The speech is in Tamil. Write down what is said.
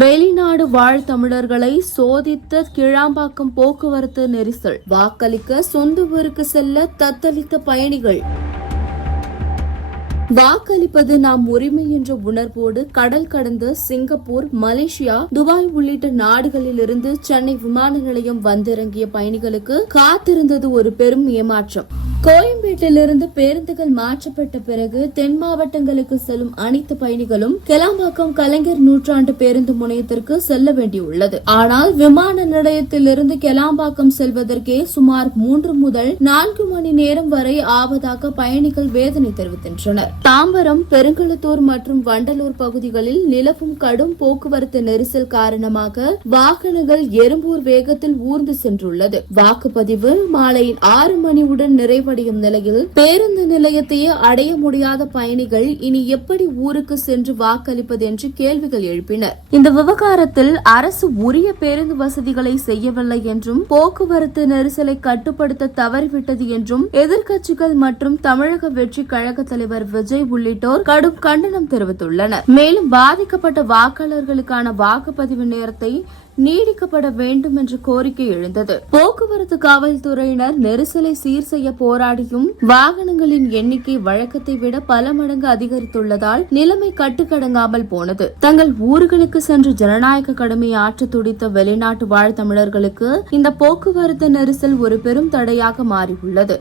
வெளிநாடு வாழ் தமிழர்களை சோதித்த கிளாம்பாக்கம் போக்குவரத்து நெரிசல். வாக்களிக்க சொந்த ஊருக்கு செல்ல தத்தளித்த பயணிகள். வாக்களிப்பது நாம் உரிமை என்ற உணர்வோடு கடல் கடந்து சிங்கப்பூர், மலேசியா, துபாய் உள்ளிட்ட நாடுகளிலிருந்து சென்னை விமான நிலையம் வந்திறங்கிய பயணிகளுக்கு காத்திருந்தது ஒரு பெரும் ஏமாற்றம். கோயம்பேட்டிலிருந்து பேருந்துகள் மாற்றப்பட்ட பிறகு தென் மாவட்டங்களுக்கு செல்லும் அனைத்து பயணிகளும் கிளாம்பாக்கம் கலைஞர் நூற்றாண்டு பேருந்து முனையத்திற்கு செல்ல வேண்டியுள்ளது. ஆனால் விமான நிலையத்திலிருந்து கிளாம்பாக்கம் செல்வதற்கே சுமார் 3 முதல் 4 மணி நேரம் வரை ஆவதாக பயணிகள் வேதனை தெரிவிக்கின்றனர். தாம்பரம், பெருங்களத்தூர் மற்றும் வண்டலூர் பகுதிகளில் நிலவும் கடும் போக்குவரத்து நெரிசல் காரணமாக வாகனங்கள் எறும்பூர் வேகத்தில் ஊர்ந்து சென்றுள்ளது. வாக்குப்பதிவு மாலை 6 மணியுடன் நிறைவடையும் நிலையில் பேருந்து நிலையத்தையே அடைய முடியாத பயணிகள் இனி எப்படி ஊருக்கு சென்று வாக்களிப்பது என்று கேள்விகள் எழுப்பினர். இந்த விவகாரத்தில் அரசு உரிய பேருந்து வசதிகளை செய்யவில்லை என்றும் போக்குவரத்து நெரிசலை கட்டுப்படுத்த தவறிவிட்டது என்றும் எதிர்க்கட்சிகள் மற்றும் தமிழக வெற்றி கழக தலைவர் விஜய் உள்ளிட்டோர் கடும் கண்டனம் தெரிவித்துள்ளனர். மேலும் பாதிக்கப்பட்ட வாக்காளர்களுக்கான வாக்குப்பதிவு நேரத்தை நீடிக்கப்பட வேண்டும் என்ற கோரிக்கை எழுந்தது. போக்குவரத்து காவல்துறையினர் நெரிசலை சீர் செய்ய போராடியும் வாகனங்களின் எண்ணிக்கை வழக்கத்தை விட பல மடங்கு அதிகரித்துள்ளதால் நிலைமை கட்டுக்கடங்காமல் போனது. தங்கள் ஊர்களுக்கு சென்று ஜனநாயக கடமையை ஆற்ற துடித்த வெளிநாட்டு வாழ் தமிழர்களுக்கு இந்த போக்குவரத்து நெரிசல் ஒரு பெரும் தடையாக மாறியுள்ளது.